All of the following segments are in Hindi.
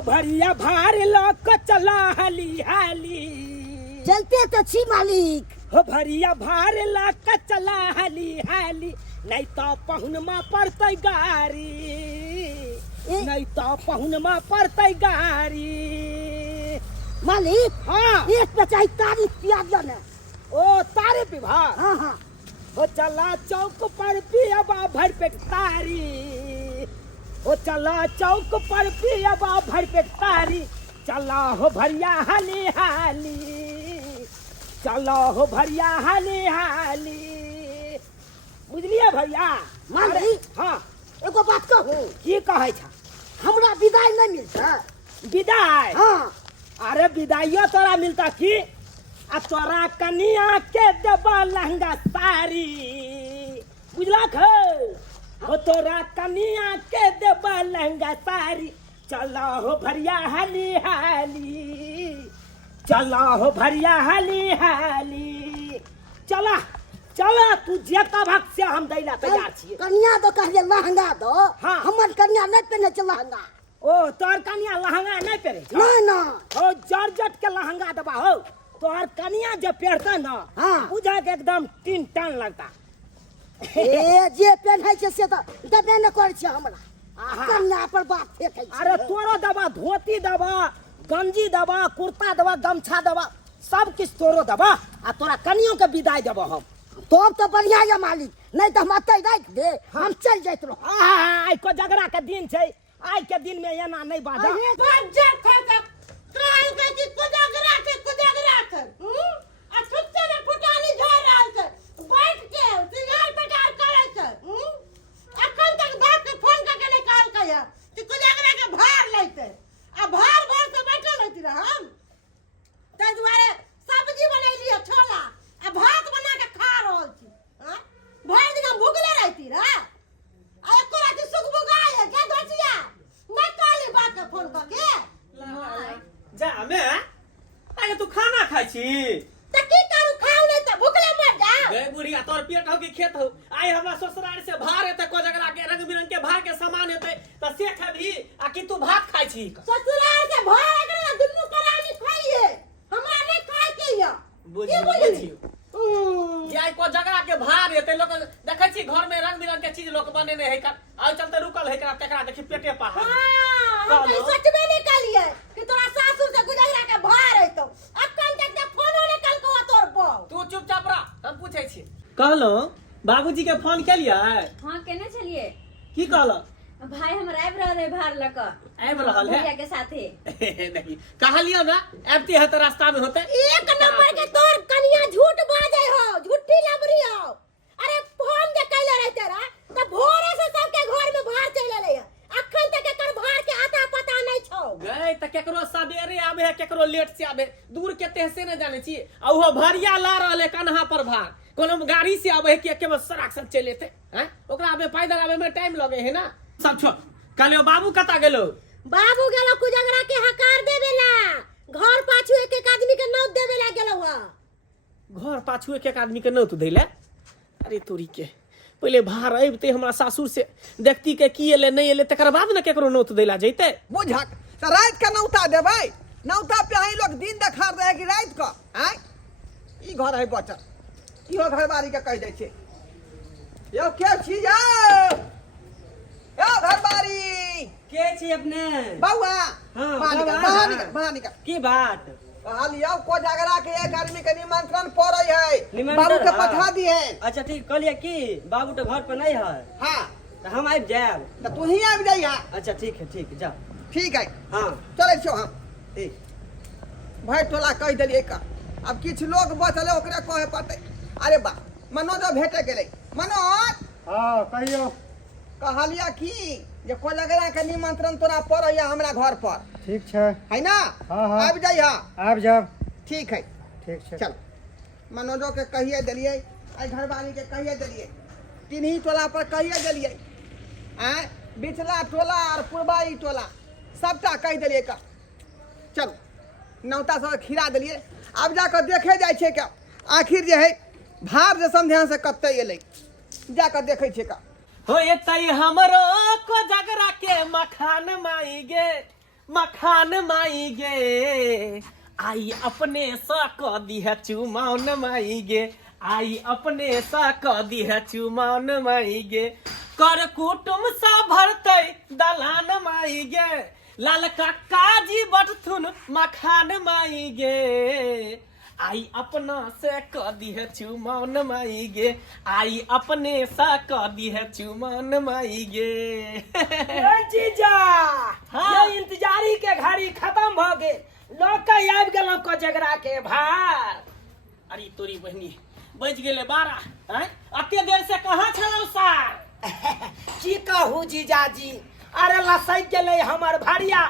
हो भरिया भार लक चला हाली हाली। चलते तो छी मालिक। हो भरिया भार लक चला हाली हाली, नहीं तो पहुनमा पड़तै गारी, नहीं तो पहुनमा पड़तै गारी। मालिक हाँ एक पे चाहिए तारीफ पिया जाना। ओ तारे विभाग। हाँ हाँ हो चला चौक पर पियबा भर पेट तारी, हो चला चौक पर पियबा भर पेट तारी, चला हो भरिया हाली हाली, चला हो भरिया हाली हाली। बुझलिए भैया। मालिक हाँ एगो बात कहूँ, की कहे छ? हमरा विदाई नहीं मिलता। विदाई? हाँ अरे विदाइयो तोरा मिलता की? आ तोरा कनिया के देबा लहंगा साड़ी, बुझलक हो तोरा कनिया के देबा लहंगा साड़ी, चला हो भरिया हाली हाली, चला हो भरिया हाली हाली। चला चला तू जेता भक्त से हम दैला तैयार छिए। कन्या तो कहले लहंगा दो। हाँ। हमर कन्या नहीं पहने छ लहंगा। ओ तोर कनिया लहंगा नहीं पहने छ? ना ना हो जर्जट के लहंगा दबा हो, तोहर कनिया जब पहनता ना, हाँ। बुझा के एकदम 3 टन लगता। ए जे पहने छ से तो दबे न कर छ हमरा। आहा। कन्या पर बात फेंकै छ। अरे तोरो दबा, धोती दबा, गंजी दबा, कुर्ता दबा, गमछा दबा, सब किछ तोरो दबा। आ तोरा कनियों के विदाई देबो हम। तो बढ़िया है मालिक, नहीं तो हम अतै राख दे। हम चल जाइत रहो। आई को जगरा के दिन छै, आई के दिन में एना नहीं बाजा। जा मैं आगे तू खाना खाई छी गए बुढ़िया, तोर पेट हो कि खेत हो। आई हमरा ससुराल से भार हेते, को जगरा के रंग बिरंग के भार के सामान हेते, त से खबी आ कि तू भात खाई छी? ससुराल से भार एकरा दुन्नु करानी खाइए, हमरा नहीं खाए के या। बुझियो जे आई को जगरा के भार हेते, लोग देखै छी घर में रंग बिरंग के चीज लोग बनेने है कर, आई चलते रुकल है करा तकरा देखी पेटे पा। हम तो सच में निकालिए कि तोरा सासुर से गुजरा के भार है तो अक्कन तक ते फोनो निकल को तोर बौ। तू चुपचाप रह, हम पूछै छी। कहलो बाबूजी के फोन केलियै? हाँ केने छलिए। की कहलो? भाई हमर आबि रहल है भार लक। आबि रहल है भैया के साथे। नहीं कहलियो ना आबते है तो रास्ता में होते। एक नंबर के तोर कनिया झूठ बाजे हो, झूठी लबरी हो। अरे फोन जे कैले रहते रा त भोरे से सबके घर में भार चले ले। अखन तक एकर भार के आता पता नहीं छौ। गए त केकरो सवेरे आबे है, केकरो लेट से आबे, दूर के तेहसे न जाने छी। आ वो भरिया ला रहले कन्हा पर भार, कोनो गाड़ी से आबे है कि एके बस सड़क सब चले थे हैं, ओकरा आबे पैदल आबे में टाइम लगे है ना। सब छोड़ कहलियो बाबू कता गेलो? बाबू गेलो कुजगरा के हकार देवेला, घर पाछू एक एक आदमी के नोट देवेला गेलो हुआ। घर पाछू एक एक आदमी के नौत दैले? अरे तोरी के पहले भार अबते हमरा सासुर से देखती के की एले नहीं एले, तकर बाद न केकरो नौत दैला जैते। बुझक त रात के नौता देबै, नौता पे ही लोग दिन देखार रहे कि रात को आय ई घर है बचल, इहो घर बारी के कह दै छै। यो के छी यो घर बारी के छी अपने? बौआ हाँ, बाहर निकल, बौआ, बाहर हाँ। निकल, बाहर निकल। की बात? कहलियो को जगरा के एक आदमी के निमंत्रण पड़ै है, निमंत्रण, बाबू के हाँ। पठा दिए। अच्छा ठीक कहलिए कि बाबू तो घर पर नहीं है हां तो हम आबि जाएब। त तू ही आबि जाइहा। अच्छा ठीक है जाओ। ठीक है हाँ चलै छौ हम। ए भाई टोला कह देलिए का, अब किछ लोग बचले ओकरे कहे पड़तै। अरे बा मनोज भेटे गेलै। मनोज हाँ कहियो। कहलिया की जे कोजगरा के निमंत्रण तोरा पड़ैया हमरा घर पर, ठीक छै। है ना? हाँ, हाँ। आबि जाइहा। आब जाब। ठीक है ठीक छै। चल मनोजो के कहिए देलिए, आई घरवाली के कहिए देलिए, तीनही टोला पर कहिए देलिए। आय बिचला टोला और पूर्वाई टोला सबटा कह देलिए का। चल नौता सब खिरा देलिए। अब जाकर देखे जाए छे का आखिर जे है भार जे समझान से कत्ते एलै, जाकर देखे छे का। हो एतै हमरो को जगरा के मखान माई गे, मखान माई गे आई अपने सा क दी है चुमाउन माई गे आई अपने सा क दी है चुमाउन माई गे कर कुटुम सा भरतै दलान माई गे लाल काका जी बटथुन मखान माई गे आई अपना से क दी है चुमाउन माई गे आई अपने सा क दी है चुमाउन माई गे ए जीजा हाँ। ये इंतजारी के घड़ी खत्म भ गेल लौका आबि गेलौ कोजगरा के भार। अरे तोरी बहनी बज गेले 12 हैं अते देर से कहाँ छलौ सार की कहू जीजाजी अरे लसै गेलै हमर भरिया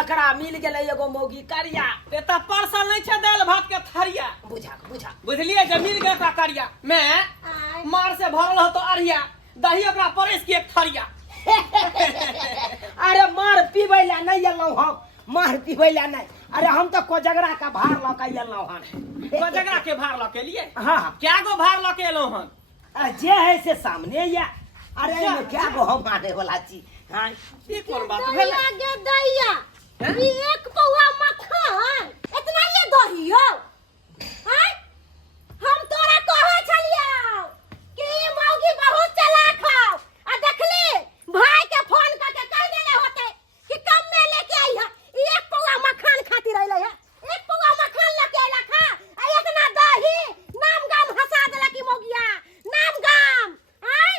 एकरा मिल गेलै एगो मौगी करिया। एता परसल नहीं छे दाल भात के थरिया बुझा बुझा बुझलिए जे मिल गया का करिया मैं आय। मार से भरल हो तो अरिया दही ओकरा परेस के एक थरिया अरे मार पीबै ला नहीं एलौ हम मार पीबै ला नहीं अरे हम तो कोजगरा का भार ल के एलौ हन। कोजगरा के भार ल के लिए हाँ क्या गो भार ल के एलो हन जे है से सामने या अरे एमे क्या गो हम माने वाला छी। हाँ ई कोन बात भेल दैया गे दैया ई एक पौआ मखान इतना ये दही हो हैं हम तोरा कहे छलियौ कि ई मौगी बहुत चालाक हो आ देखली भाई के फोन करके कह देले होते कि कम में लेके आई है ई एक पौआ मखान खातिर अइले है एक पौआ मखान लेके अइला खा आ इतना दही नाम गाम हंसा देला कि मौगिया नाम गाम हैं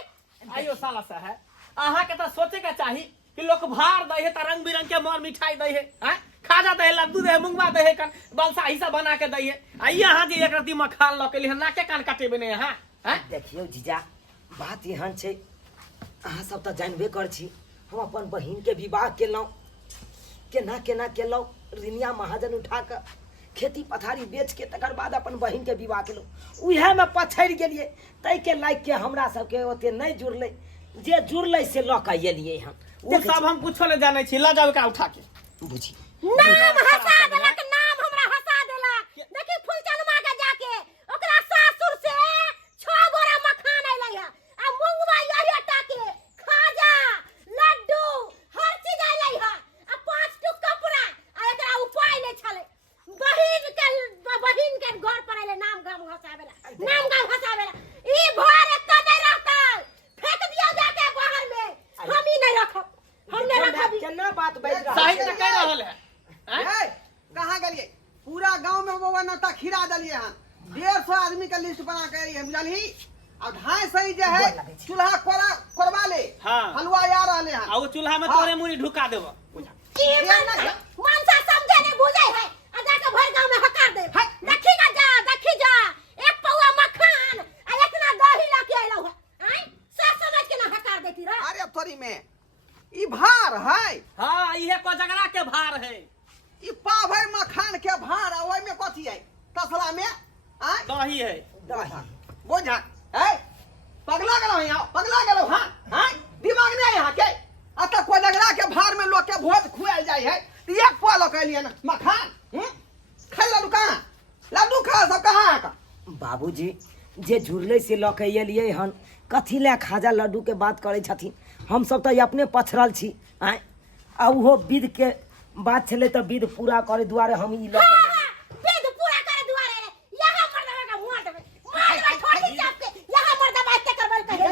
आइयो साला सा है अहाँ के तो सोचे के चाही कि लोग भार दे है त रंग बिरंग के मर मिठाई दे है हैं खाजा दे है लड्डू दे है मुंगवा दे है कन बलसा हिस्सा बना के दे है आइए अहाँ जी एक रत्ती मखान ल के लिए नाके कान काटे बने हैं हैं देखियो जीजा बात एहन छै अहाँ सब तो जानबे कर छी हम अपन बहिन के विवाह केलौ केना केना केलौ रिनिया महाजन उठा के खेती पथारी बेच के तकर बाद अपन बहिन के विवाह केलौ उहे में पछड़ गेलिए तै के लायक के हमरा सब के ओते नहीं जुड़ले जे जुड़ले से ल के एलिए हम वो सब हम कुछो ले जाने छी ला जाओ का उठा के बुझी नाम हंसा देलक नाम हमरा हंसा देलक देखी फुलचनमा के जाके ओकरा सासुर से 6 बोरा मखान अइलै है आ मुंगवा यही के खाजा लड्डू हर चीज अइलै है आ 5 टुक कपड़ा आ एकरा उपाय नै छले बहिन के घर पर अइलै नाम गाम हंसावेला ई भर एत नै रहतै फेंक दिया जाके बाहर में हम ही नहीं रखब हम नहीं रखब केना बात बैठ रहा साहित्य कह रहल है ए, कहाँ गेलिए पूरा गांव में वो नौता खिरा दलिए हन 150 आदमी का लिस्ट बना के रही बुझलही अब ढाई सही जे है चूल्हा कोरवा ले हाँ। हलवा आ रहले हन आ वो चूल्हा में हाँ। तोरे मुड़ी ढुका देबो की मनसा समझे नहीं बुझे है आ जाके भर गांव में हकार दे देखी जा एक पौआ मखान आ इतना दही लेके आइलो है हैं सब समझ के ना हकार देती रे अरे तोरी में ई भार है हाँ इहे कोजगरा के भार है ई पाभर मखान के भार आ ओय में कथी है तसला में आ दही है बोझा है पगला गेलो यहाँ पगला गेलो हां हां दिमाग नहीं यहाँ के अत कोजगरा के भार में लोग के भोज खुआल जाय है एक पा लो के लिए ना मखान खाई लड्डू खा सब कहाँ का बाबूजी जे जुड़ले से ल के एलिए हन कथी ले खाजा लड्डू के बात करे छथिन हम सब तो अपने पछरल छी आय आ उहो विध के बात छले तो विध पूरा करे दुआरे हम ई ल पेट पूरा करे दुआरे यहां मर्दवा का मुंह देबे मार छोड़ी चाप के यहां मर्दवा एते करबल कहे तू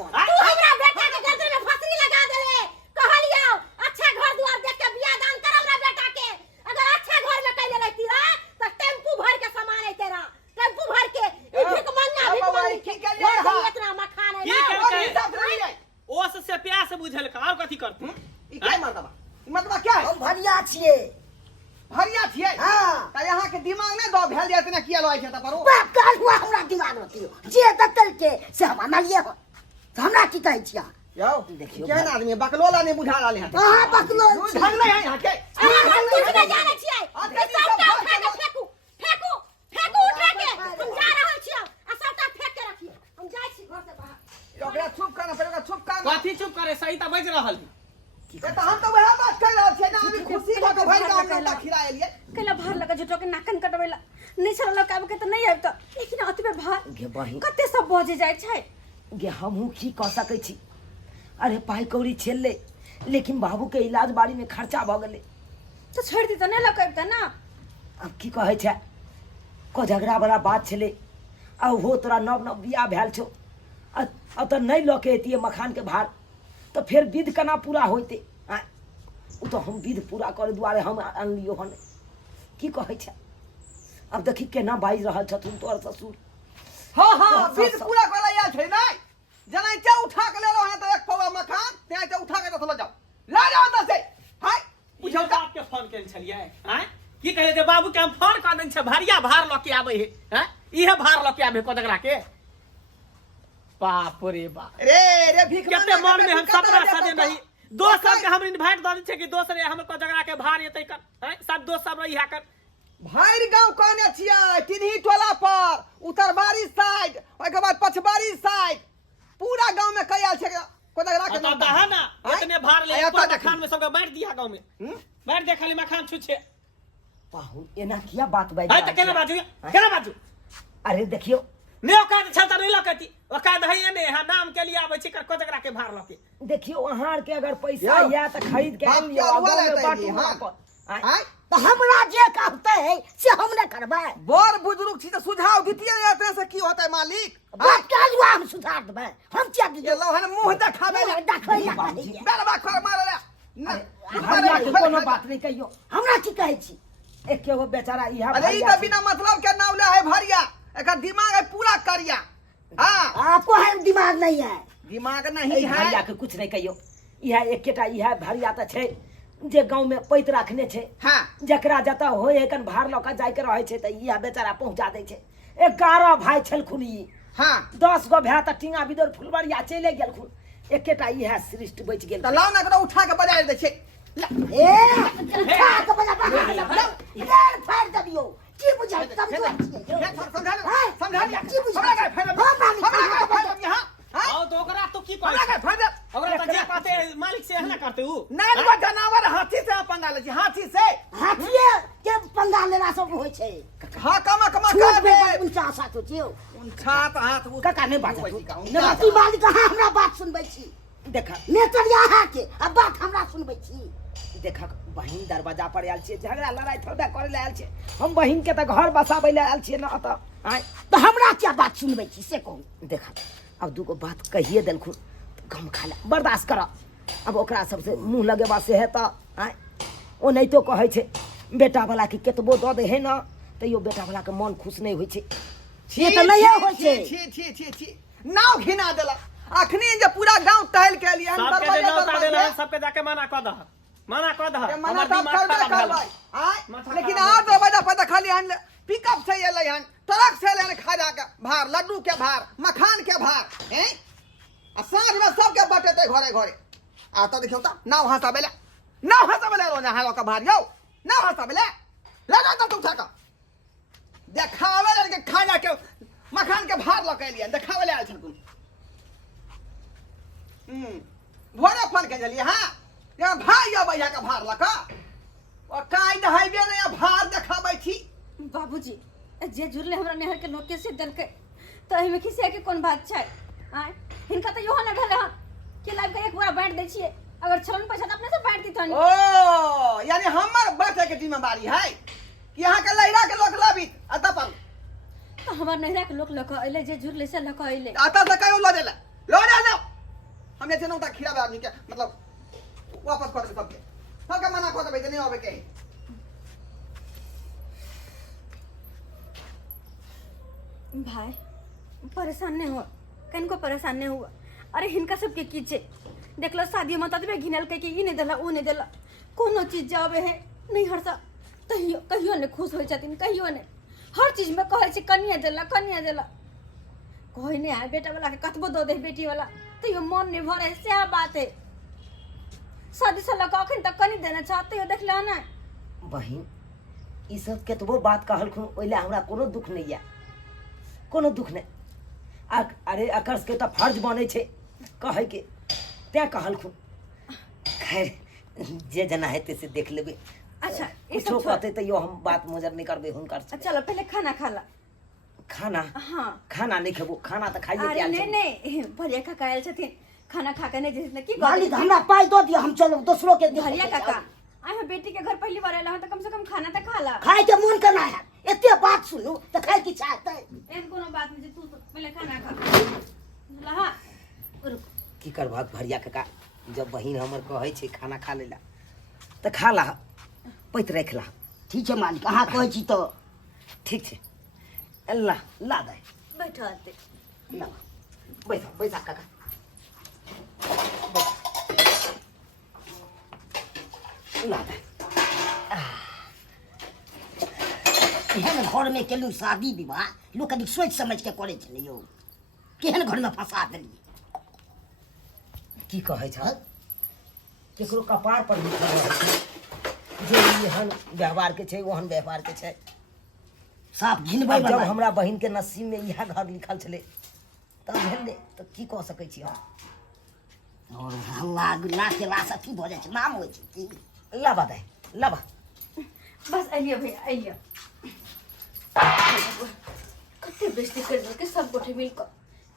हमरा बेटा के गर्दन में फसरी लगा देले कहलियो अच्छा घर दुआर देख के बियाह दान कर हमरा बेटा के अगर अच्छा घर में कैले रहती रा त टेम्पू भर के सामान है तेरा टेम्पू भर के ई भिक मंगा की कर ले इतना मखान की है कर ओस से प्यास बुझल का और कथी करतू ई क्या मतलब क्या है हम भरिया छिए भरिया छिए हां त यहाँ के दिमाग नहीं दो भेल जात ने किया लय छै त परो बाप काल हुआ हमरा दिमाग होती जे दतल के से हम अनलिए हो हमरा की कहै छिया यो देखियो केहन आदमी बकलोला नहीं बुझा रहले हैं कहां बकलो ढंग नहीं है यहाँ के हम कुछ नहीं जाने छियै सबटा उठा के फेंकू उठा के हम जा रहल छियै आ सबटा फेंक के रखिए हम जाइ छी घर से बाहर ओकरा चुप करना पड़ेगा चुप करना कथी चुप करे सही त बज रहल ए त हम तो वह बात कर रहल छियै ना अभी खुशी हो के भाई गांव में खिला एलिए कैला भार लगा झुटो के नाकन कटवेला नहीं चल लकाब के त नहीं आब त लेकिन अतबे भार गे बहिन कते सब बजे जाय छै गे हमहू की कह सकै छी अरे पाई कौड़ी छेल ले, लेकिन बाबू के इलाज बाड़ी में खर्चा भ गेले। तो छोड़ दी तो नहीं लकबता ना। अब की कहे छै, को झगड़ा वाला बात छले। अब हो तोरा नव नव बियाह भेल छो, अब तो नहीं लऽ के एतिए मखान के भार, तो फिर विध केना पूरा होते। उ तो हम विध पूरा करे दुआरे हम अनलियो हन। की कहे छै, अब देखी केना बाजि रहल छथुन तोहर ससुर। हाँ हाँ विध पूरा करे आयल छै नै, जना चा उठा के ले लो है तो एक पौवा मखान ते चा उठा के तो जाओ ला जाओ त से। हाय पूछो बाप के फोन केन छलिए हैं, की कहले जे बाबू के हम फोन कर देन छै, भारिया भार ल के आबे है हैं, इहे भार ल के आबे कोदगरा के। बाप रे बाप, रे भीख केते मन में हम सपना सजे नहीं। दोस्त सब के हम इनवाइट द दै छै कि दोस्त रे हम कोदगरा के भार एतै कर हैं, सब दोस्त सब रहिया कर। भाइर गांव कहने छियै, तिन्ही टोला पर उत्तरबारी साइड, ओइ के बाद पछबारी साइड, पूरा गांव में कयाल छै कोदगरा के अब है ना इतने भार ले पर मखान में सबके बांट दिया गांव में, बांट दे खाली मखान छुछे। पाहु एना किया बात बाजि है त केना बाजू, केना बाजू। अरे देखियो ने ओकाद छ त नहीं लकती, ओकाद है ने हां नाम के लिए आबै छै कर कोदगरा के भार लके। देखियो अहार के अगर पैसा या त खरीद के आन लियो, गांव में बांटू ना पर। हाय तो हमरा जे कहते है से हम न करबै। बड़ बुजुर्ग छी त सुझाव दितिए एते से की होतै मालिक। बात का जुआ हम सुधार देबै, हम क्या ये दियो लो है मुंह देखाबे ले देखै ला बरबा कर मारले। भैया के कोनो बात नहीं कहियो, हमरा की कहै छी। एक के वो बेचारा इहा अरे ई त बिना मतलब के नाम ले है भरिया, एकर दिमाग है पूरा करिया। हां आपको है दिमाग नहीं है। दिमाग नहीं है। भैया के कुछ नहीं कहियो, इहा एकेटा इहा भरिया त छै जे गांव में पैत रखने छै। हां जकरा जता होय एकन भार ल के जाय के रहे छै त इहा बेचारा पहुंचा दै छै। 11 भाई छलखुन ई, हां 10 गो भै त टिंगा बिदर फुलबरिया चले गेलखुन, एकेटा इहा सृष्टि बच गेल। त लाउ ना करो उठा के बजा दे छै। ए उठा के बजा यार फाड़ दबियो की बुझाइ कमजोर छियै। समझा हां समझा की बुझाइ हमरा का फायदा हमरा का फायदा यहां। आओ तो ओकरा तो की हमरा का कहै फायदा ओकरा त जे कहते मालिक से हना करते उ नान को जानवर हाथी से पंगा ले छी, हाथी से। हाथिए के पंगा लेला सब होइ छै। हां कमा कमा छूट कर पे दे 49 हाथ छियो। 59 हाथ वो काका नहीं बाजा तू। नती मालिक अहाँ हमरा बात सुनबै छी। देखा नेतरिया अहाँ के अब बात हमरा सुनबै छी। देखा बहिन दरवाजा पर आयल छियै, झगड़ा लड़ाई थोड़ा करे ले आयल छियै। हम बहिन के त घर बसाबै ले आयल छियै ना त। आय तो हमरा क्या बात सुनबै छी से कहू। देखा अब दूगो बात कहिए देलखुन तो गम खा ले, बर्दाश्त कर। अब ओकरा सबसे मुंह लगेबा से है त आय ओ नहीं तो कहे छै बेटा वाला के केतबो द दे है ना तैयो बेटा वाला के मन खुश नहीं होय छै। ये तो नहीं होइ छै। छी नाव घिना देला। अखनी जे पूरा गांव टहल के लिए हम सबके दरवाजे देना पर देना सबके जाके मना क दह, मना क दह। मना हमर तो दिमाग करबे खराब भेल। करबै। आय माथा लेकिन खराब आ दरवाजा पर खाली हन पिकअप से एलै हन, ट्रक से एलै हन, खाजा के भार, लड्डू के भार, मखान के भार हैं। आ साँझ में सबके बटेतै घरे घरे। आ त देखियो त नाव हंसाबेले रोना हालो का भार यौ नाव हंसाबेले ले जा त उठा के देखावे ले के खाजा के मखान के भार ल के एलियन देखावे ले आयल छलकुन। भोरे फोन के जलिए। हां या भाई या भैया का भार ल का और काई दहाइबे ने भार देखाबै छी। बाबूजी जे जुड़ले हमरा नेहर के लोग के से देलके त एहि में खिसिया के कोन बात छै। आय हिनका त योह न भेले हन कि लाइव के एक बार बांट दै छियै, अगर छलन पैसा त अपने से बांट दी थनी। ओ यानी हमर बाटे के जिम्मेदारी है कि यहाँ के लहरा के लोग लाबी अता पर तो हमर नेहरा के लोग लक अइले, जे जुड़ले से लक अइले। आता से कयो लो देला लो दे हमने से नौता खिरा आदमी के मतलब वापस कर दे सबके मना कर देबै नहीं आवे के। भाई परेशान नहीं हो, कनको परेशान नहीं हुआ। अरे हिनका सबके की छै देखलो शादी में ततबे घिनल के कि ई नहीं देला ऊ नहीं देला, कोनो चीज जावे है नहीं हरसा कहियो कहियो ने खुश होय छथिन, कहियो ने हर चीज में कहै छै कनिया देला कहै नहीं है बेटा वाला के कतबो दो दे बेटी वाला तो यो मन नहीं भरे से बात है। शादी से लगा अखन तक कनी देना चाहते हो देख ला ना बहिन ई सब केतबो बात कहलखुन ओइला हमरा कोनो दुख नहीं है, कोनो दुख नहीं। अरे अकर्ष के त फर्ज बने छै कहे के ते कहलखुन। खैर जे जना हेते से देख लेबे। अच्छा कुछो कहते तो यो हम बात मुजर नहीं करबे हुनकर से। चलो पहले खाना खा ला। खाना हाँ खाना नहीं खेबो, खाना तो खाइए अरे नहीं नहीं भरिया का कायल छथिन खाना खा के नहीं जैसे की मालिक हमरा पाई दो दिया, हम चलो दूसरों के धरिया काका आई हम बेटी के घर पहली बार आला हूं तो कम से कम खाना तो खा ला। खाए के मन करना है, इतने बात सुनू तो खाए की चाहते है। एम कोनो बात नहीं, तू पहले खाना खा लहा। रुक की कर भाग भरिया काका, जब बहिन हमर कहै छै खाना खा लेला तो खा ला, पैत रख ला। ठीक है मालिक, अहाँ कहै छी तो ठीक है। अल्लाह ला दे, बैठो आते ला बैठा बैठा काका, ला दे। केहन घर में केलू शादी विवाह, लोग कभी सोच समझ के करे छलै यौ, केहन घर में फंसा देलिए। की कहै छ, केकरो कपार पर लिखल रहै छै, जे एहन व्यवहार के छै ओहन व्यवहार के छै। साफ घिनबै जब हमरा बहिन के नसीब में इएह घर लिखल छलै तब भेलै, तो की कह सकै छी हम। और हल्ला गुल्ला के लाश की भऽ जाइ छै, नाम होइ छै की। लाबा दे लाबा, बस आइए भैया आइए। कते बेइज्जती कर दे के सब गोटे मिल कर,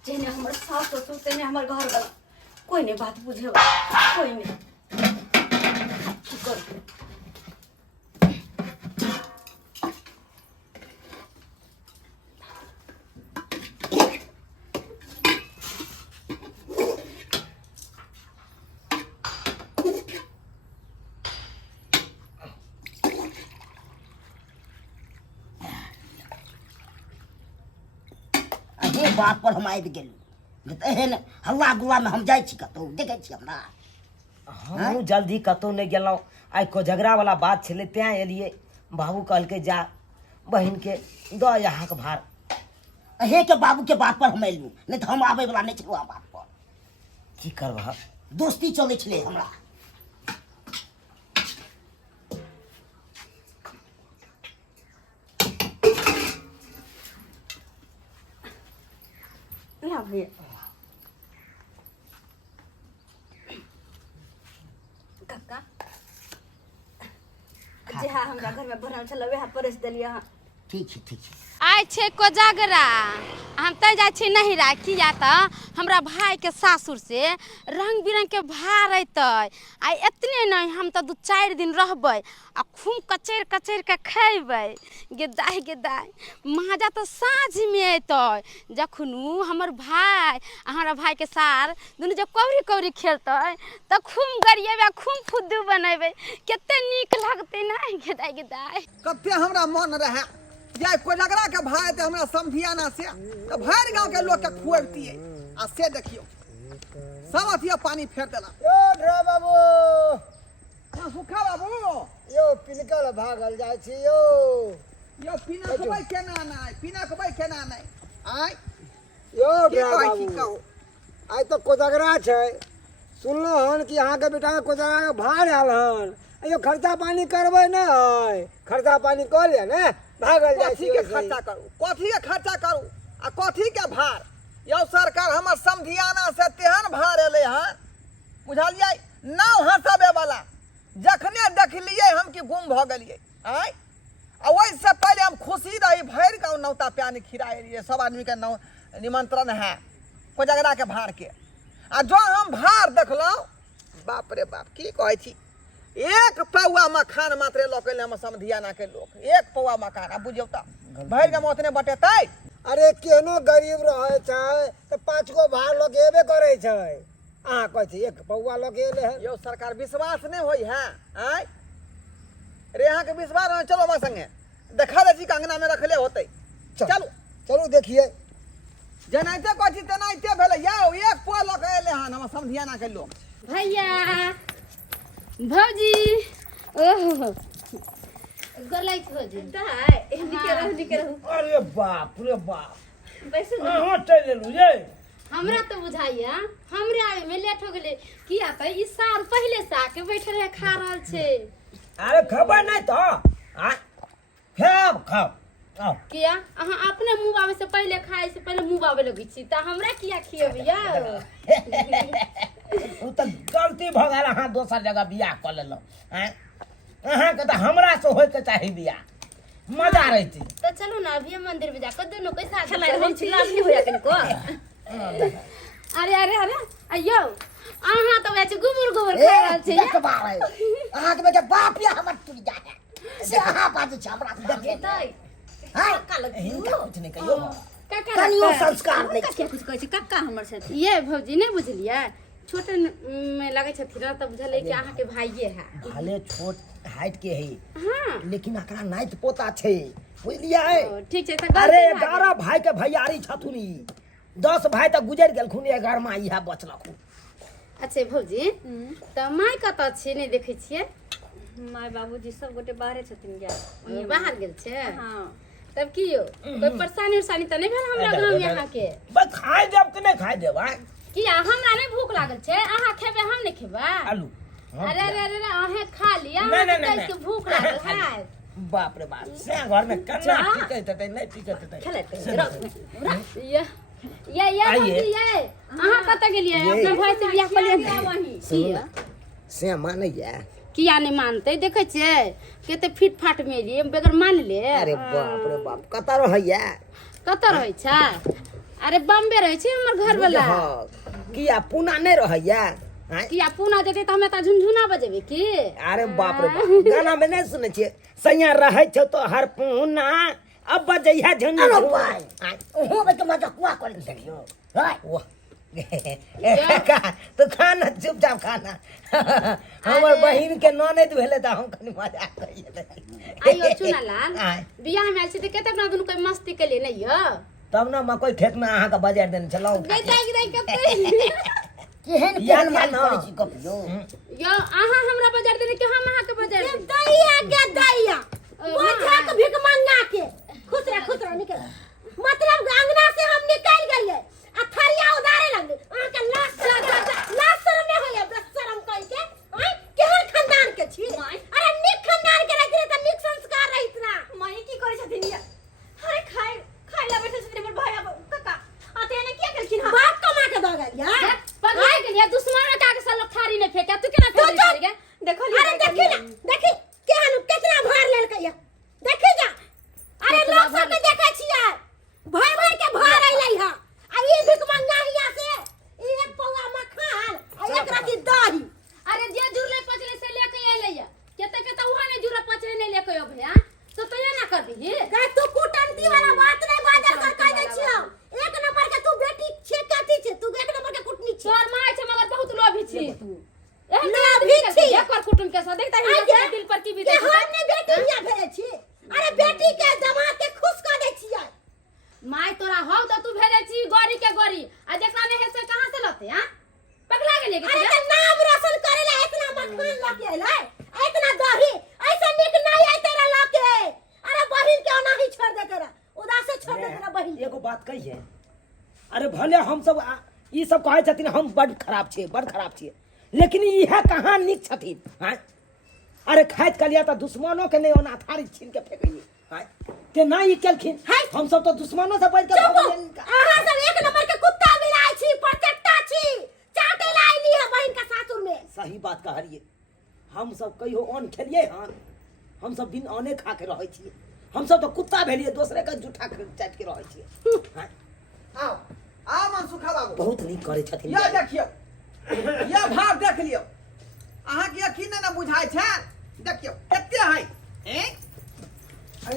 जेने हमर सास ससुर तेने हमर घर वाला, कोई नहीं बात बुझे, कोई नहीं की कर। बात पर हम आबि गेलू, एहन हल्ला गुल्ला में हम जाइ छी कतहु, देखै छी हमरा। हम जल्दी कतहु नहीं गेलहुँ, आइ कोजगरा वाला बात छलै तें एलियै। बाबू कहलकै जा बहिन के दऽ यहाँ के भार। अहे के बाबू के बात पर हम एलू, नहीं तो हम आबै वाला नहीं छलू बात पर। की करबह, दोस्ती चलै छलै हमरा। ला भैया काका जे हाँ हमरा घर में बनल छल वह परस देलिए। ठीक है ठीक है। आइ छै कोजगरा, हम तै जाइ छी नहिरा, किया तऽ हमरा भाई के सासुर से रंग बिरंग के भार अयतै। आइ एतने नहीं, हम तऽ 2-4 दिन रहबै आ खूब कचैर कचैर के खैबै। गेदाय गेदाय माजा तऽ साँझ में अयतै, जखनू हमर भाई आ हमरा भाई के सार दुनू जब कौड़ी कौड़ी खेलतै तऽ खूब गरिएबै, खूब फुद्दू बनेबै, कते नीक लगतै ना। गेदाय गेदाय कते हमरा मन रहे जे कोजगरा के भाई ते हमरा समधियाना से तो भर गांव के लोग के खुआबतिए, आ से देखियो सब अथिया पानी फेर देला। यो ड्रा बाबू, हां सुखा बाबू, यो पिनकल भागल जाय छी यो। यो पीना कबै केना नै, पीना कबै केना नै। आइ यो की ड्रा कहै बाबू, छी कहू। आइ तो कोजगरा छै, सुनलो हन कि अहाँ के बेटा के कोजगरा के भार आयल हन। यो खर्चा पानी करबै नै, खर्चा पानी कर ले ने, भागल जाय छी। कथी के खर्चा करू, कथी के खर्चा करू आ कथी के भार। यो सरकार हमर समधियाना से तेहन भार एले हन, बुझलियै नाव हंसबे वाला। जखने देखलियै हम कि गुम भ गेलियै। आइ आ ओहि से पहले हम खुशी रही, भर गाँव नौता प्यानी खिराए रहिए, सब आदमी के निमंत्रण है कोजगरा के भार के। आ जो हम भार देखलहुँ, बाप रे बाप की कहै छी, एक पौआ मखान मात्रे लऽ के हम समधियाना के लोग, एक पौआ मखान। आ बुझियौ तऽ भरि गाँव ओतने बटेतै। अरे केनो गरीब रहे छै तो 5 गो भार लोग एबे करे छै, अहाँ कहै छी एक पौआ लोग एले है। यो सरकार विश्वास नहीं होई है। आय रे यहाँ के विश्वास हो, चलो हमारे संगे देखा दे छी अंगना में रखले होते। चलो चलू देखिए। जनाइते कहै छी तेनाइते भेले यौ, एक पौआ लऽ के एले हन हम समधियाना के लोग। भैया भौजी, ओहो गलै भौजी दाई निके रहू। अरे बाप रे बाप, बैसू ना। अहाँ चलि एलू ये। हमरा तो बुझाइया हमरे आवे में लेट हो गेले, किया त ई साल पहले से आके बैठे रहे खा रहल छे। अरे खबर नहीं तो खाब खाब आओ। किया अहाँ अपने मुंह आवे से पहले खाए से पहले मुंह आवे लगी छी त हमरा किया खियबिया। उ तो गलती भ गेल, अहाँ दोसर जगह बियाह क लेलहुँ। अहाँ के तो हमरा से होय के चाही बियाह, मजा रहिती। तो चलो ना अभी मंदिर में जाकर दोनों के साथ चला हम चिल्ला भी होया कनको। अरे अरे अरे अयो अहाँ तो वैसे गुबुर गुबुर ए खा रहल छी देखबा रे अहाँ के बेटा बाप या हमर तुरी जाए से अहाँ बात छै हमरा से देखे तै हाय हिनका कुछ नहीं कहियो कनियो संस्कार नहीं के कुछ कहै छै कक्का हमर छथिन ये भौजी नहीं बुझलियै छोटे में लगे छथिन तब बुझले कि अहाँ के भाइये है भले छोट हाइट के है हाँ लेकिन एकरा नाइत पोता छै बुझलियै ठीक छै त अरे 11 भाई के भैयारी छथुन ई 10 भाई तक गुजर गेलखुन 11वां इहा बचलखुन अच्छा भौजी त माय कतऽ छै नहीं देखै छियै माय बाबूजी सब गोटे बाहरे छथिन गेल बाहर गेल छै हाँ तब की यो कोई परेशानी उरेशानी त नहीं भेल हमरा गांव यहाँ के बस खाए देब कि नहीं खाए देब आय किया हमरा नहीं भूख लागल छै अहाँ खेबे हम नहीं खेबै आलू अरे अरे अरे अहाँ खा लिया नहीं, नहीं, कैसे नहीं। भूख लागल है बाप रे बाप से घर में कन्ना जा। टिकैत हेतै नहीं टिकैत हेतै ये आइए। भौजी ये अहाँ कतऽ गेलियै अपना भाई से बियाह कलियै वहीं किया से मानै या किया नहीं मानते देखे छियै कते फिट फाट में जे बेगर मान ले अरे बाप रे बाप कतऽ रहैया कतऽ रहै छै अरे बम्बे रहै छै हमर घर वाला किया पूना नहीं रहैया आय किया पूना जेतै त हमे त झुनझुना बजेबै की अरे बाप रे बाप गाना में नहीं सुने छियै सैया रहै छौ तो हर पूना अब बजैया झुनझुना आय ओहो बे के मजा कुआ कर देखियो हाय वाह तो खाना चुपचाप खाना हमर बहिन के ननद भेले त हम कनी मजा करिए आइयो चुनालाल बियाह में आयल छी त कते अपना दुनू कोई मस्ती केलिए नहीं यो तब ना मकई खेत में अहाँ का बाजार देने चलाओ गई गई कते केहन केहन माल करै छी कपियो यो अहाँ हमरा बाजार देने कि हम अहाँ के बाजार देने दैया के दैया बोझा के भिख मंगा के खुश रह निकल मतलब अंगना से हम निकल गए आ थरिया उधारे लगले अहाँ के लाश शर्म नहीं होया बस शर्म कहि के केहन खानदान के छी अरे निक खानदान के रखले त निक संस्कार रहित ना माई की करे छथिन या अरे खाइला बैठे छथिन हमर भाई कक्का आते ने क्या करखिन हां बाप कमा के दऽ गेल या पगला गेलिए दुश्मन का के सब लोग थारी नहीं फेंका तू केना कर गे देखो अरे देखी ना देखी केहन कितना भार लेल के या देखी जा अरे लोग सब के देखै छियै भाई भाई के भार आइलै हा आ ई भिख मंगा हिया से ई एक पौवा मखान आ एक राती दही अरे जे जुड़ले पचले से लेके आइले केते केते उहा नहीं जुड़ल पचले नहीं लेके अब है तो ये ना कर दी गए तू कुटंती वाला बात नहीं बाजा कर कह दै छियो एक नंबर के तू बेटी छे काती छे तू एक नंबर के कुटनी छे तोर माय छे मगर बहुत लोभी छी तू लोभी छी एक बार कुटुम के साथ देखता है दिल पर की भी के हमने बेटी हिया भेले छी अरे बेटी के जमा के खुश कर दै छियै माय तोरा हौ त तू भेले छी गौरी के गौरी आ जेकरा नहीं है से कहां से लते हां पगला गेले के अरे त नाम रोशन करे ला इतना मखान लके आइलै इतना दही ऐसा निक नहीं है तेरा लके अरे बहिन के ओना ही छोड़ दे तेरा उदास से छोड़ दे तेरा बहिन एगो बात कहिए अरे भले हम सब ई सब कहै छथिन हम बड़ खराब छियै लेकिन इहे कहाँ निक छथिन हैं अरे खाइत कलिया त दुश्मनों के नहीं ओना थारी छीन के फेकइए हैं के ना ई केलखिन हम सब तो दुश्मनों से बढ़ के भगल अहाँ सब एक नंबर के कुत्ता बिलाई छी परचट्टा छी चाटे लाइली है बहिन के सासुर में सही बात कहलिए हम सब कहियो अन्न खेलिए हां हम सब दिन अने खा के रहै छियै हम सब तो कुत्ता भेलिए दूसरे का जूठा चाट के रहै छियै हैं आओ आओ मनसुखा बाबू बहुत नीक करे छथिन ये देखियो ये भाव देख लियो अहाँ के यकीन न बुझाय छै देखियो कते है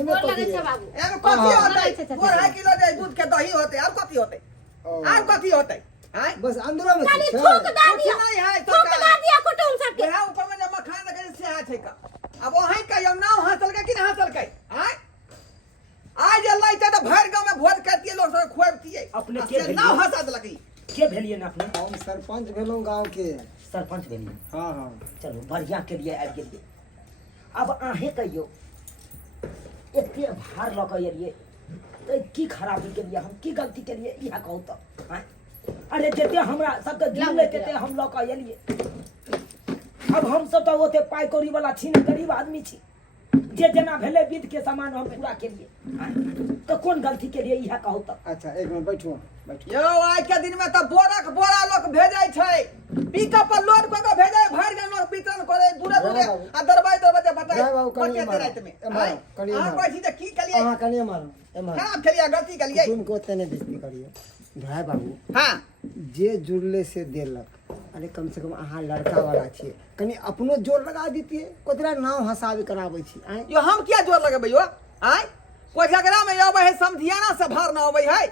गोर लगे छै बाबू एमे कथी होतै 4 किलो दे दूध के दही होतै और कथी होतै हैं बस अंदरो में खाली कुछ थूक है। दा कुछ दिया नहीं है तो थूक का? दा दिया कुटुम सब के वह ऊपर में जब मखान लगे से है छै का अब वही कहियो नाव हासिल के कि नहीं हासिल के हैं आज अल्लाह त भर गांव में भोज करतिए लोग सब खुआबतिए अपने के भेलिए? नाव हासिल लगी के भेलिए ना अपने हम सरपंच भेलौं गांव के सरपंच भेलिए हाँ हाँ चलो बढ़िया के लिए आबि गेलिए अब अहें कहियो एते भार लऽ कऽ एलिए तऽ की खराबी केलिए हम की गलती केलिए इहा कहू तऽ हैं अरे जते हमरा सबके दिले तेते हम लऽ कऽ एलिए अब हम सब तऽ ओते पाइ कौड़ी वाला छी ने गरीब आदमी छी जे जेना भेले विध के सामान हम पूरा केलिए हैं तऽ कोन गलती केलिए इहा कहू तऽ अच्छा एक मिनट बैठो यो आज के दिन में तो बोरा के बोरा लोग भेजे छै पिकअप पर लोड क के भेजे भर के लोग वितरण करे दूरे दूरे आ दरबाई बताए जय बाबू, कनिए बटे मारो। रात में मारो, कनिए हां मारो। कोई चीज की कलिए अहाँ कनिए मारो ए मारो खराब खेलिए गलती कलिए तुम को तने बेइज्जती करिए भाई बाबू हां जे जुड़ले से देलक। अरे कम से कम अहाँ लड़का वाला छियै, कनी अपनो जोर लगा दीतियै। कोतरा नाव हसाबे कराबै छी आय। यो हम क्या जोर लगेबै यो आय कोजगरा में अबै है समधियाना से भार न अबै है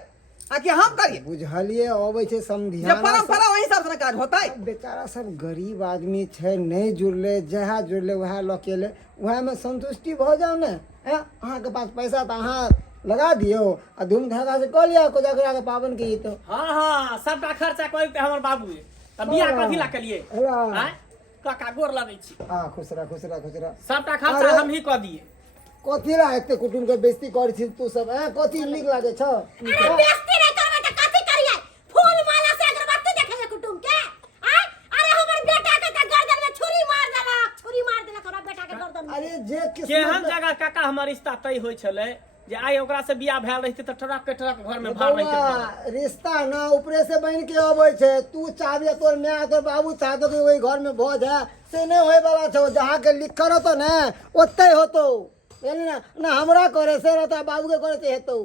आ कि हम करिए बुझलिए अबै छै जे समधियाना परंपरा वही हिसाब से काज होतै। बेचारा सब गरीब आदमी छै, नहीं जुड़ले, जहाँ जुड़ले वहाँ लकेले, वहाँ में संतुष्टि भ जाओ ने। अहाँ के पास पैसा तो अहाँ लगा दियो आ धूम धागा से कह लिया कोजगरा के पावन के। तो हाँ हाँ सबटा खर्चा कोई पे हमर बाबू तब बियाह कथी ला केलिए हाँ। आय काका गोर लगै छी खुश रह खुश रह खुश रह। सबटा खर्चा अरे। हम ही क दिए। कथी ला एते कुटुम के बेइज्जती करै छी तू सब? कथी नीक लागे छ? अरे बेइज्जती नहीं करबे त कथी करिए? फूल माला से अगरबत्ती देखिए कुटुम के। अरे हमर बेटा के त गर्दन में छुरी मार देलक हमरा बेटा के गर्दन में। अरे जे केहन जगह काका हमर रिश्ता तय होय छलै जे आइ ओकरा से बियाह भेल रहिते त ट्रक के ट्रक घर में भार रहिते। बउआ, रिश्ता ना ऊपरे से बन के अबै छै। तू चाहबे तोर माय तोर बाबू चाहतो कि ओई घर में भोज है, से नहीं होय वाला छौ। जहाँ के लिखल रहतो ने ओतै होतो। यानी ना हमरा करे से रहता, बाबू के करे से हेतो।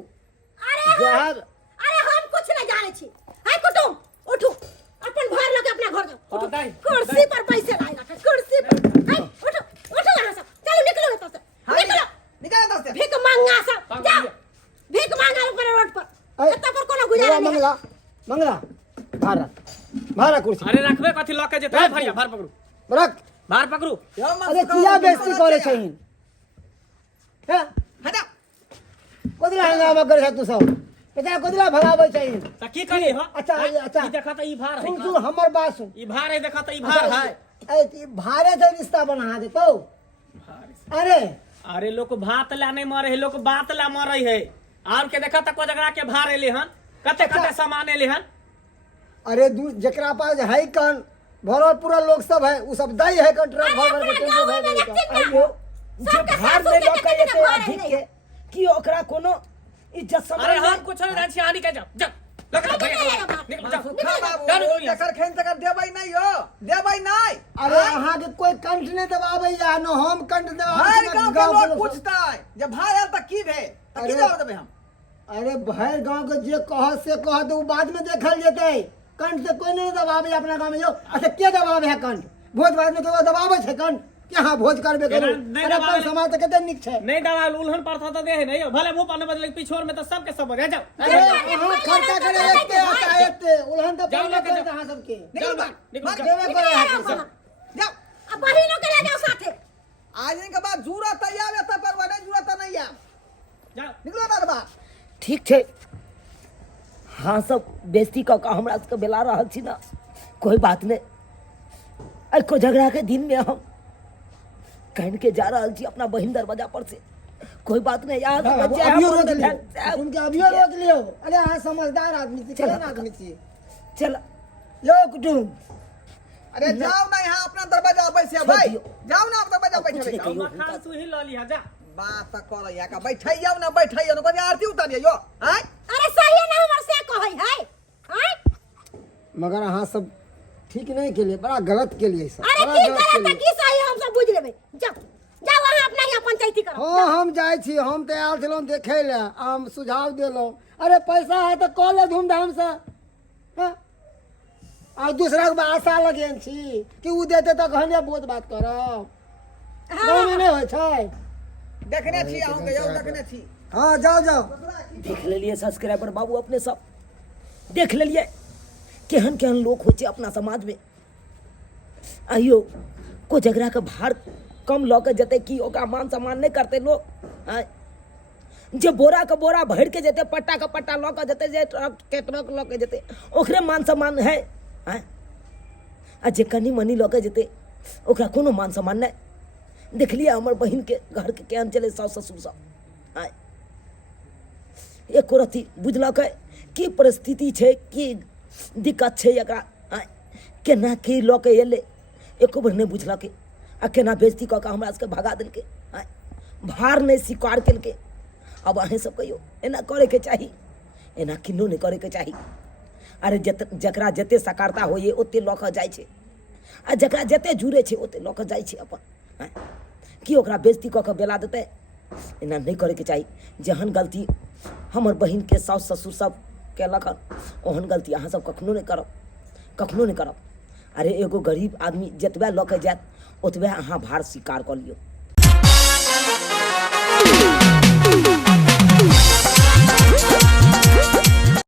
अरे हम कुछ नहीं जाने छी। है कुटुम उठू अपन भार लेके अपना घर जाओ। उठो, दाई, कुर्सी पर पैसे लाई रखा कुर्सी पर। है उठो यहाँ से चलो निकलो इधर से निकलो। निकाल दस से भीख मांगा सब जाओ भीख मांगा ऊपर रोड पर। एत पर कोनो गुजारा नहीं। मंगला मंगला भारा कुर्सी अरे रखबे कथी ल के जेतै भैया भार पकड़ू रख। भार पकड़ू। अरे किया बेइज्जती करे छहिन? हैं हटा कोदला हंगामा करे छ तू सब? बेटा कोदला भगाबै छहिन? त की करी हो? अच्छा अच्छा ई देखा त ई भार है। सुन सुन हमर बात सुन। ई भार है देखा त ई भार है। ए भारे से रिश्ता बना देतो। अरे अरे लोग भात ला नहीं मरे है, लोग बात ला मरे है। और के देखा त कोजगरा के भार एले हन, कते कते सामान एले हन। अरे जकरा पास है कन भरल पूरा लोग सब है, उ सब दई है कन ट्रक भर भर के टेम्पो भर भर के। आइयो जे भार नहीं लके एते अधिक के कि ओकरा कोनो इज्जत अरे सम्मान हम कुछ नहीं जान छी आनी के जाओ जा लगा भैया निकल जाओ। सुखा बाबू जाओ निकल यहाँ से। जकर खेन तकर देबै नहीं हो देबै नहीं। अरे अहाँ के कोई कंठ नहीं दबाबै या न हम कंठ हर दबाबै। गांव के लोग पूछता है जब भाई आयल त की भे त की अरे। जवाब देबै हम? अरे भैर गांव के जे कह से कह दो बाद में देखल जेतै। कंठ से कोई नहीं दबाबै अपना गांव में। यो अच्छा के दबावे है कंठ? भोज भात में केओ दबाबै छै कंठ? के हाँ भोज करबे करू? नहीं अरे दबावे। अपन समाज त कते नीक छै। नहीं दवा उल्हन पड़ता तो दे है नहीं भले मुंह पर बदले पिछोर में तो सबके सब रह जाओ। अरे अहाँ खर्चा करे एते आता एते उल्हन त जाओ पहिले लेके कर जाओ। अहाँ सबके। निकल बा निकल जाओ। देबे करे है सब। जाओ अब बहिनों के ले जाओ साथे। आज इनके बाद जरूरत है आवे त पर नहीं जरूरत नहीं आ जाओ निकलो ना बा। ठीक छै। हाँ सब बेइज्जती क के हमरा सबके बेला रहल छी ना, कोई बात नहीं। आई कोजगरा के दिन में हम कहन के जा रहल छी अपना बहिन दरवाजा पर से। कोई बात नहीं यार, बच्चे हैं, अभियो अपन रोक लियो। ध्यान- उनके अभियो रोक लियो। अरे अहाँ समझदार आदमी छी, केहन आदमी छी? चल यो कुटुम अरे जाओ ना यहाँ अपना दरवाजा बैठे छोड़ भाई। दियो। जाओ ना अपना दरवाजा कुछ बैठे नहीं जाओ। कहियो। मखान तू ही ल लिया जा। बात कर यहाँ का बैठाइयो ना बैठाइयो ना कोई आरती उतारियो यो हैं? अरे सही ना हमर से कहै है। हैं मगर अहाँ सब ठीक नहीं के लिए, बड़ा गलत के लिए सब। अरे बड़ा की गलत के करे त लिए। की सही हम सब बुझ लेबै। जाओ जाओ वहां अपना यहाँ पंचायती करो। हाँ हम जाए छी, हम तो आयल छलहुँ देखे ले, हम सुझाव देलहुँ। अरे पैसा है तो कह ले धूमधाम से। हाँ? आ दूसरा के आशा लगेन छी कि उ देते तो कहने बहुत बात करब। गाँव में नहीं होइ छै। देखने छी अहूँ के यो देखने छी। हाँ जाओ जाओ। देख लेलिए सब्सक्राइबर बाबू अपने सब देख लेलिए केहन केहन लोग हो अपना समाज में। आइयो कोजगरा के भार कम ल के जते कि ओकरा मान सम्मान नहीं करते लोग। आय जे बोरा के बोरा भर के जते, पट्टा के पट्टा ल के जते, जे ट्रक के ट्रक ल के जते, ओकरे मान सम्मान है। आय आ जे कनी मनी ल के जते ओकरा कोनो मान सम्मान नहीं। देखलिए हमर बहिन के घर के केहन चले सास ससुर सब। आय एको रत्ती बुझलक की परिस्थिति छै, की दिक्कत छै एकरा। आय केना की लऽ के एलै एको बेर नहीं बुझलकै आ केना बेइज्जती कऽ के हमरा सबके भगा देलकै। आय भार नहीं स्वीकार केलकै। अब अहें सब कहियो एना करैके चाही, एना किन्नो नहीं करैके चाही। अरे जकरा जते सकारता होइए ओते लऽ कऽ जाइ छै, आ जकरा जते जुड़े छै ओते लऽ कऽ जाइ छै अपन। आय की ओकरा बेइज्जती कऽ के बेला देतै? एना नहीं करैके चाही। जेहन गलती हमर बहिन के सास ससुर सब केलक हन ओहन गलती अहाँ सब कखनो नहीं करब, कखनो नहीं करब। अरे एगो गरीब आदमी जतबे लऽ के जायत ओतबे अहाँ भार स्वीकार कऽ लियौ।